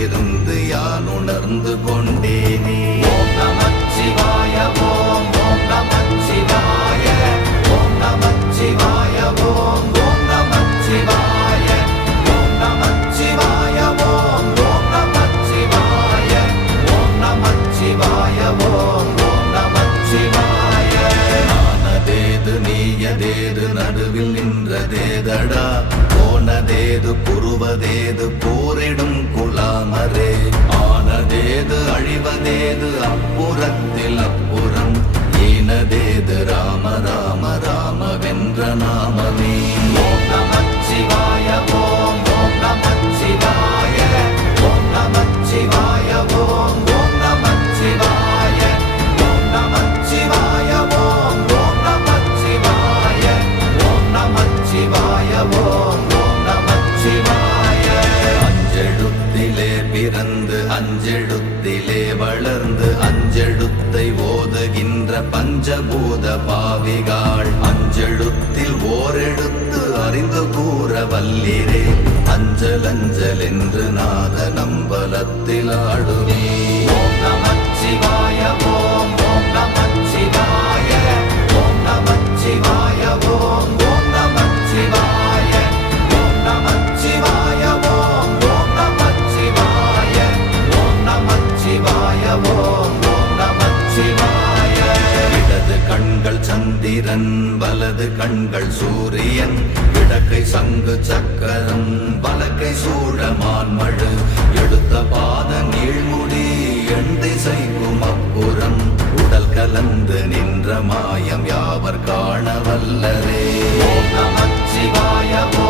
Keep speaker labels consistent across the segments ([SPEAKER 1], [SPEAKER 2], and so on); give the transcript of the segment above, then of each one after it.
[SPEAKER 1] இருந்து யான் உணர்ந்து கொண்டேனே? ஓம் நமச்சிவாய ஓம் ஓம் நமச்சிவாய ஓம் நமச்சிவாய ஓம் ஓம் நமச்சிவாய ஓம் நமச்சிவாய ஓம் ஓம் நமச்சிவாய ஓம் நமச்சிவாய ஓம் ஓம் நமச்சிவாய ஆனதேது நீயதேது நடுவில் நின்றதேதடா? போனதேது புருவதேது போரிடும் அழிவதேது அப்புறத்தில் நம்பலத்தில் திசைக்கும் அப்புறம் உடல் கலந்து நின்ற மாயம் யாவர் காண வல்லரே ஓம் நமச்சிவாய ஓம்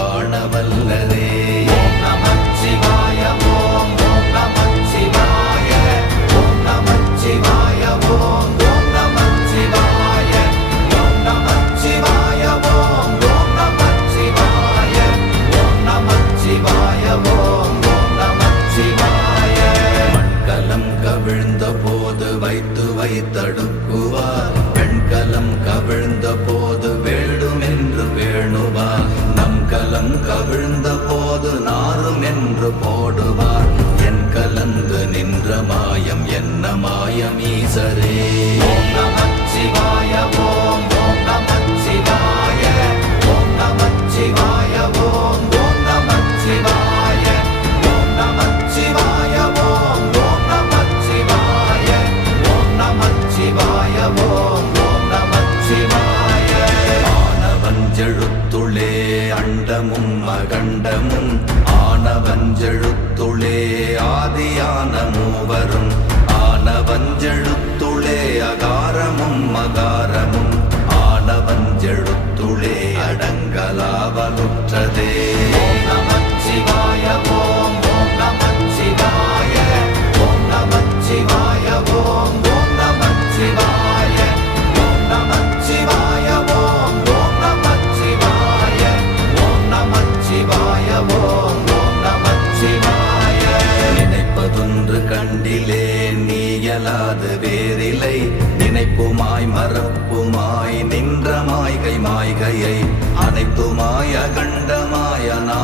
[SPEAKER 1] பெண்கலம் கவிழ்ந்த போது வேடும் என்று வேணுவார். நம் கலம் கவிழ்ந்த போது நாரும் என்று போடுவார். என் கலந்து நின்ற மாயம் என்ன மாயம் ஈசரே?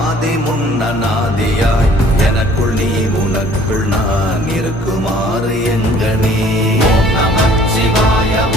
[SPEAKER 1] கண்டமாய நாதி முன்ன நாதியாய். எனக்குள் நீ உனக்குள் நான் இருக்குமாறு எங்கனே நீ? ஓம்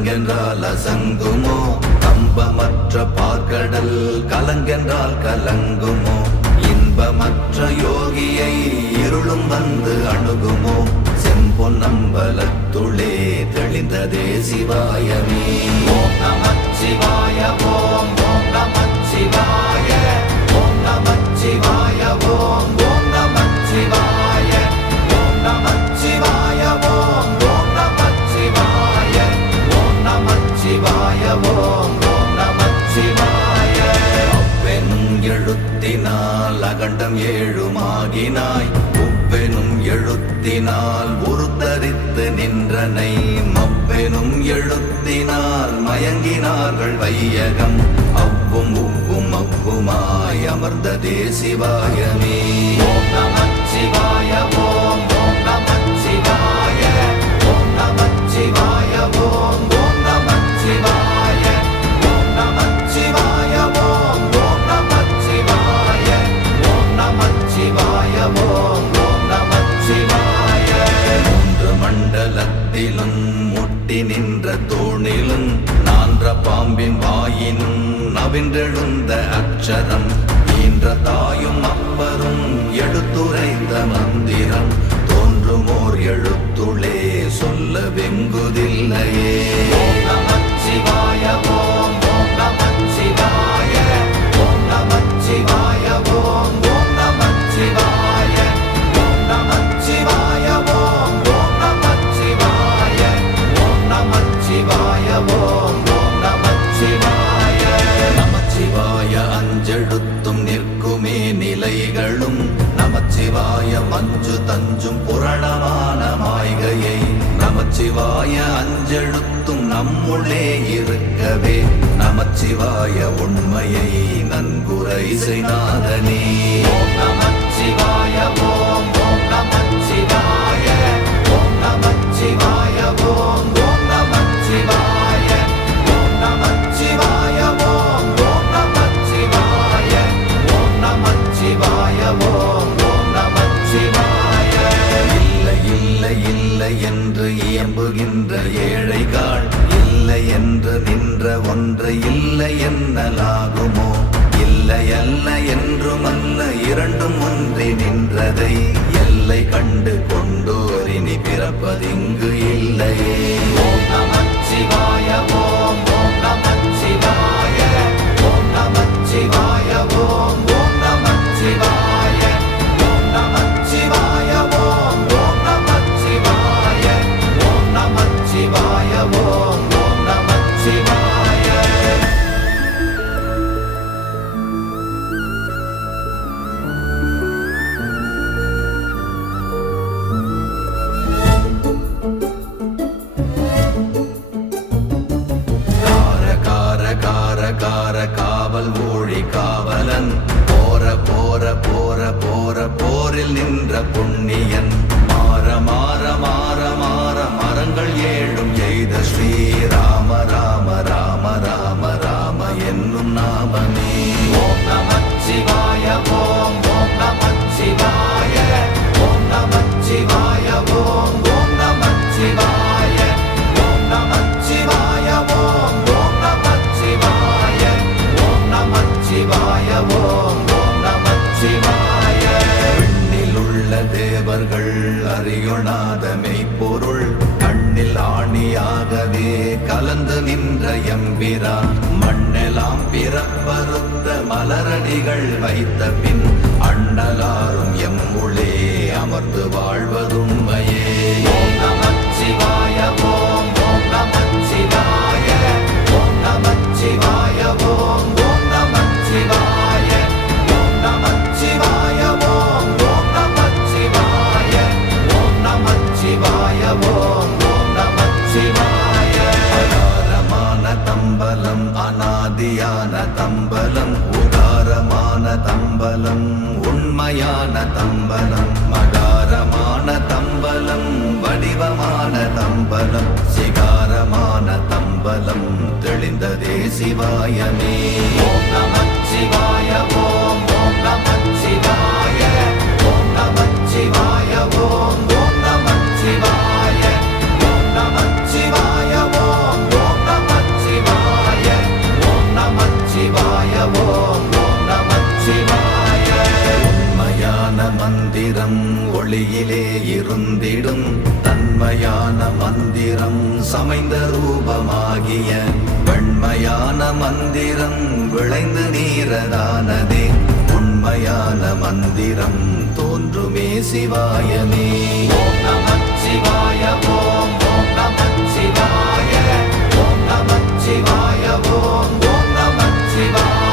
[SPEAKER 1] கலங்கென்றால் அசங்குமோ? கம்பமற்ற பார்க்கடல் கலங்கென்றால் கலங்குமோ? இன்பமற்ற யோகியை இருளும் வந்து அணுகுமோ? செம்பொன்னம்பலத்துளே தெளிந்ததே சிவாயமே. ஓம் நமச்சிவாய ஓம் மவ்வெனும் எழுத்தினால் மயங்கினார்கள் வையகம். அவ்வும் உவ்வும் அவ்வுமாய் அமர்ந்த தேசிவாயமே ஓம் ஓம் ஓம் நமச்சிவாய ஓம் நமச்சிவாய ஓம் ஓம் நமச்சிவாய ஓம் நமச்சிவாய ஓம் ஓம் நமச்சிவாய ஓம் நமச்சிவாய ஓம் ஓம் நமச்சிவாய மூன்று மண்டலத்திலும் தோணிலும் தூணிலும் நான்ற பாம்பின் வாயினும் நவின்றெழுந்த அக்ஷரம் ஈன்ற நம்முள்ளே இருக்கவே நமச்சிவாய உண்மையை நன்குரை செய்நாதனே. நமச்சிவாய ஓ ஒன்று இல்லை என்னலாகுமோ? இல்லை அல்ல என்றும் அல்ல இரண்டும் ஒன்றி நின்றதை எல்லை கண்டு கொண்டோரினி பிறப்பதிங்கு இல்லையே. ஓம் நமச்சிவாய அறியொணாத மெய்ப்பொருள் கண்ணில் ஆணியாகவே கலந்து நின்ற எம்பிரா. மண்ணெலாம் பிறப்பறுத்த மலரடிகள் வைத்த பின் அண்ணலாறு தெளிந்ததே சிவாயமே ஓம் நம சிவாய ஓம் ஓம் நம சிவாய. ஓம் நம சிவாய ஓம் ஓம் நம சிவாய. ஓம் நம சிவாய ஓம் ஓம் நம சிவாய. ஓம் நம சிவாய ஓம் ஓம் நம சிவாய. உண்மையான மந்திரம் ஒளியிலே இருந்திடும். தன்மையான மந்திரம் சமைந்த ரூபமாகிய உண்மையான மந்திரம் விளைந்து நீரதானதே. உண்மையான மந்திரம் தோன்றுமே சிவாயமே. ஓம் சிவாய ஓம் ஓம் நமச்சிவாய ஓம் நமச்சிவாய ஓம் ஓம் நமச்சிவாய ஓம்